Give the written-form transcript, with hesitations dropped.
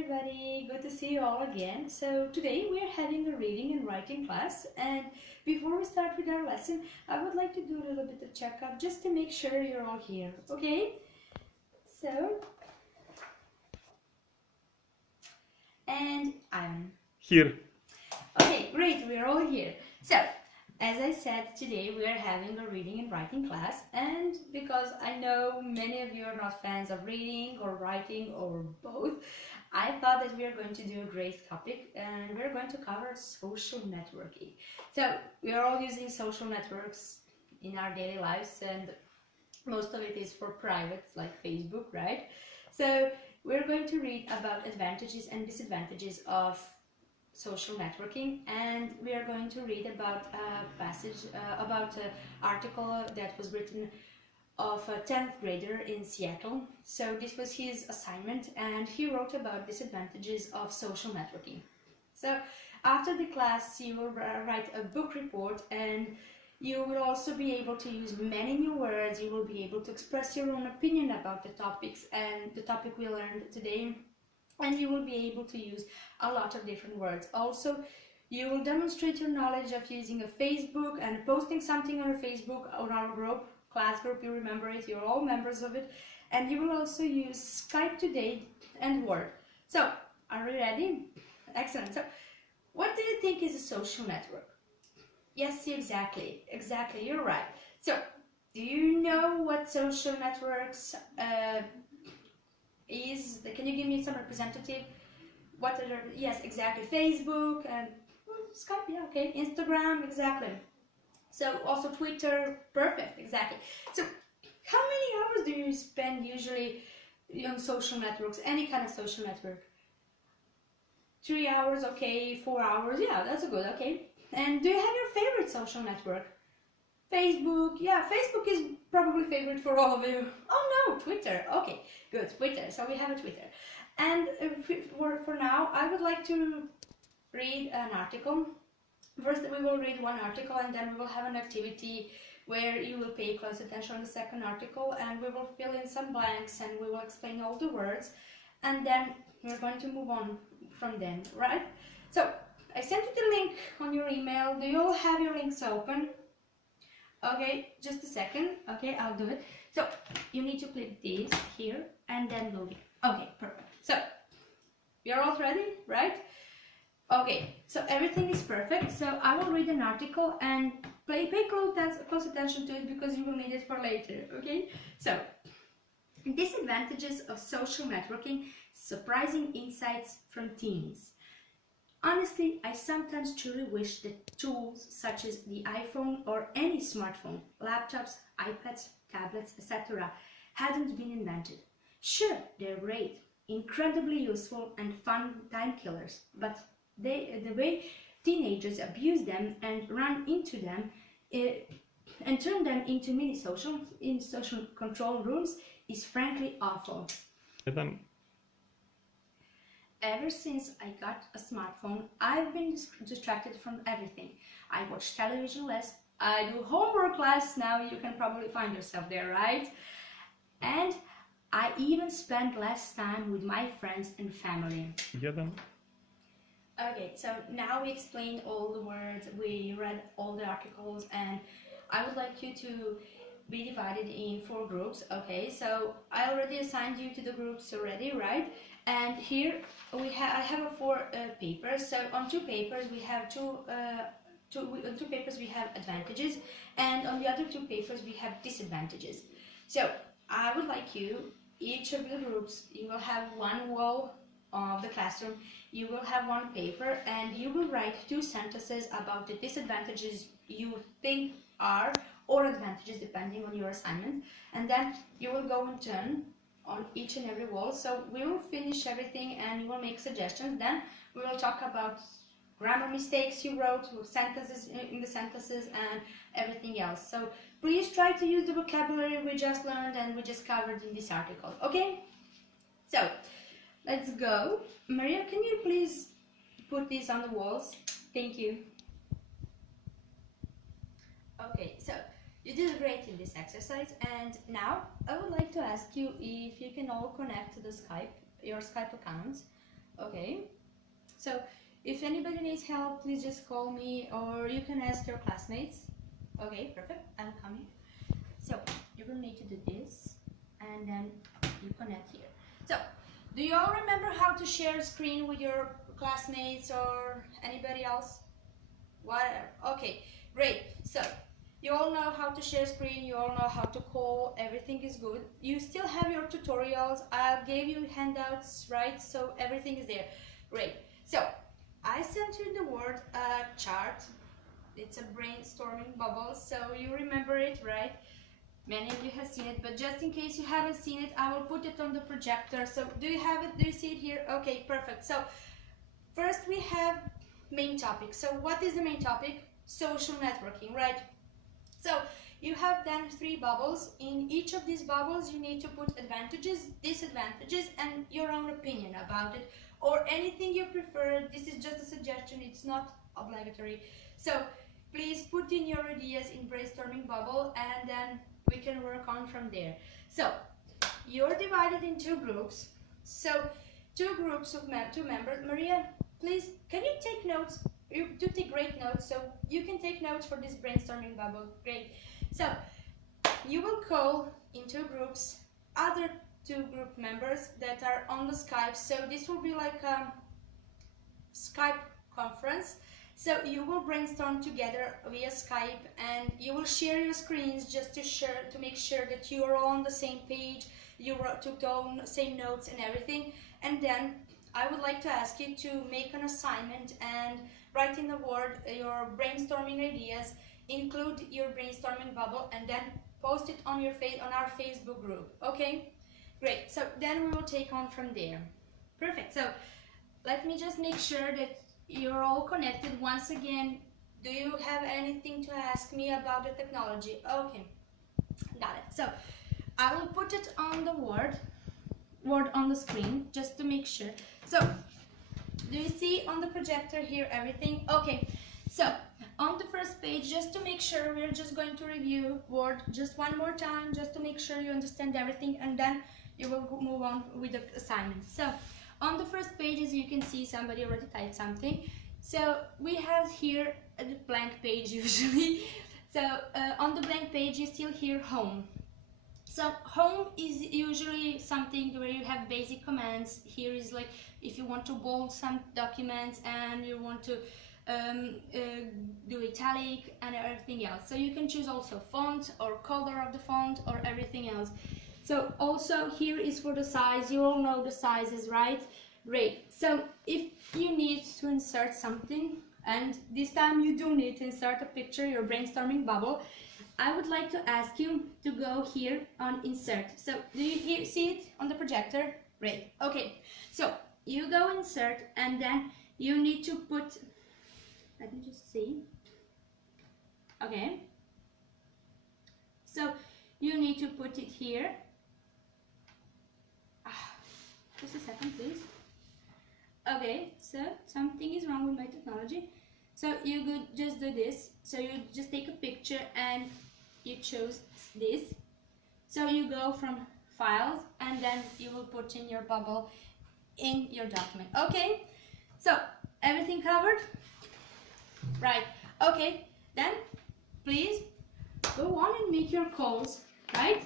everybody, good to see you all again. So today we are having a reading and writing class, and before we start with our lesson I would like to do a little bit of checkup just to make sure you're all here, okay? So, and I'm here. Okay, great, we're all here. So, as I said, today we are having a reading and writing class, and because I know many of you are not fans of reading or writing or both, I thought that we are going to do a great topic, and we're going to cover social networking. So, we are all using social networks in our daily lives, and most of it is for privates like Facebook, right? So, we're going to read about advantages and disadvantages of social networking, and we are going to read about a passage about an article that was written of a 10th grader in Seattle. So this was his assignment, and he wrote about disadvantages of social networking. So after the class you will write a book report, and you will also be able to use many new words. You will be able to express your own opinion about the topics and the topic we learned today, and you will be able to use a lot of different words. Also, you will demonstrate your knowledge of using a Facebook and posting something on a Facebook, on our group, class group, you remember it, you're all members of it, and you will also use Skype today and Word. So, are you ready? Excellent. So, what do you think is a social network? Yes, exactly, you're right. So, do you know what social networks can you give me some representative? What are, yes, exactly, Facebook and Skype, yeah, okay, Instagram, exactly. So also Twitter, perfect, exactly. So how many hours do you spend usually on social networks, any kind of social network? 3 hours, okay, 4 hours, yeah, that's a good, okay. And do you have your favorite social network? Facebook, yeah, Facebook is probably favorite for all of you. Oh no, Twitter, okay, good, Twitter, so we have a Twitter. And for now, I would like to read an article. First, we will read one article, and then we will have an activity where you will pay close attention on the second article, and we will fill in some blanks, and we will explain all the words, and then we're going to move on from then, right? So, I sent you the link on your email. Do you all have your links open? Okay, just a second. Okay, I'll do it. So, you need to click this here, and then log in. Okay, perfect. So, you're all ready, right? Okay, so everything is perfect. So I will read an article and pay close attention to it because you will need it for later, okay? So, disadvantages of social networking, surprising insights from teens. Honestly, I sometimes truly wish that tools such as the iPhone or any smartphone, laptops, iPads, tablets, etc. hadn't been invented. Sure, they're great, incredibly useful and fun time killers, but the way teenagers abuse them and run into them and turn them into mini social control rooms is frankly awful. Ever since I got a smartphone, I've been distracted from everything. I watch television less, I do homework less, now you can probably find yourself there, right? And I even spend less time with my friends and family. Okay, so now we explained all the words, we read all the articles, and I would like you to be divided in 4 groups, okay? So I already assigned you to the groups already, right? And here I have 4 papers. So on 2 papers we have on 2 papers we have advantages, and on the other 2 papers we have disadvantages. So I would like you, each of the groups, you will have one wall of the classroom, you will have one paper, and you will write 2 sentences about the disadvantages you think are, or advantages depending on your assignment, and then you will go in turn on each and every wall. So we will finish everything and you will make suggestions. Then we will talk about grammar mistakes you wrote, sentences in the sentences, and everything else. So please try to use the vocabulary we just learned and we just covered in this article, okay? So let's go. Maria, can you please put these on the walls? Thank you. Okay, so you did great in this exercise, and now I would like to ask you if you can all connect to the Skype, your Skype account. Okay, so if anybody needs help, please just call me or you can ask your classmates. Okay, perfect, I'm coming. So you're gonna need to do this and then you connect here. So do you all remember how to share a screen with your classmates or anybody else? Whatever. Okay, great. So you all know how to share screen, you all know how to call, everything is good. You still have your tutorials, I gave you handouts, right? So everything is there. Great. So I sent you the word chart. It's a brainstorming bubble, so you remember it, right? Many of you have seen it, but just in case you haven't seen it, I will put it on the projector. So do you have it? Do you see it here? Okay, perfect. So first we have main topic. So what is the main topic? Social networking, right? So you have then 3 bubbles. In each of these bubbles you need to put advantages, disadvantages, and your own opinion about it, or anything you prefer. This is just a suggestion, it's not obligatory. So please put in your ideas in brainstorming bubble and then we can work on from there. So you're divided in 2 groups. So 2 groups of 2 members. Maria, please, can you take notes? You do take great notes, so you can take notes for this brainstorming bubble. Great. So you will call in 2 groups other 2 group members that are on the Skype. So this will be like a Skype conference. So you will brainstorm together via Skype and you will share your screens just to make sure that you are all on the same page, you took the same notes and everything. And then I would like to ask you to make an assignment and write in the word your brainstorming ideas, include your brainstorming bubble, and then post it on our Facebook group. Okay, great. So then we will take on from there. Perfect. So let me just make sure that you're all connected. Once again, do you have anything to ask me about the technology? Okay, got it. So I will put it on the word on the screen just to make sure. So do you see on the projector here everything? Okay, so on the first page, just to make sure, we're just going to review Word just one more time, just to make sure you understand everything, and then you will move on with the assignment. So on the first page, as you can see, somebody already typed something. So we have here a blank page usually. So on the blank page, you still hear home. So home is usually something where you have basic commands. Here is like if you want to bold some documents and you want to do italic and everything else. So you can choose also font or color of the font or everything else. So also here is for the size. You all know the sizes, right? Great. So if you need to insert something, and this time you do need to insert a picture, your brainstorming bubble, I would like to ask you to go here on insert. So do you see it on the projector? Great. Okay, so you go insert and then you need to put, let me just see. Okay, so you need to put it here. Just a second, please. Okay, so something is wrong with my technology. So you could just do this. So you just take a picture and you choose this. So you go from files and then you will put in your bubble in your document. Okay, so everything covered? Right. Okay, then please go on and make your calls, right?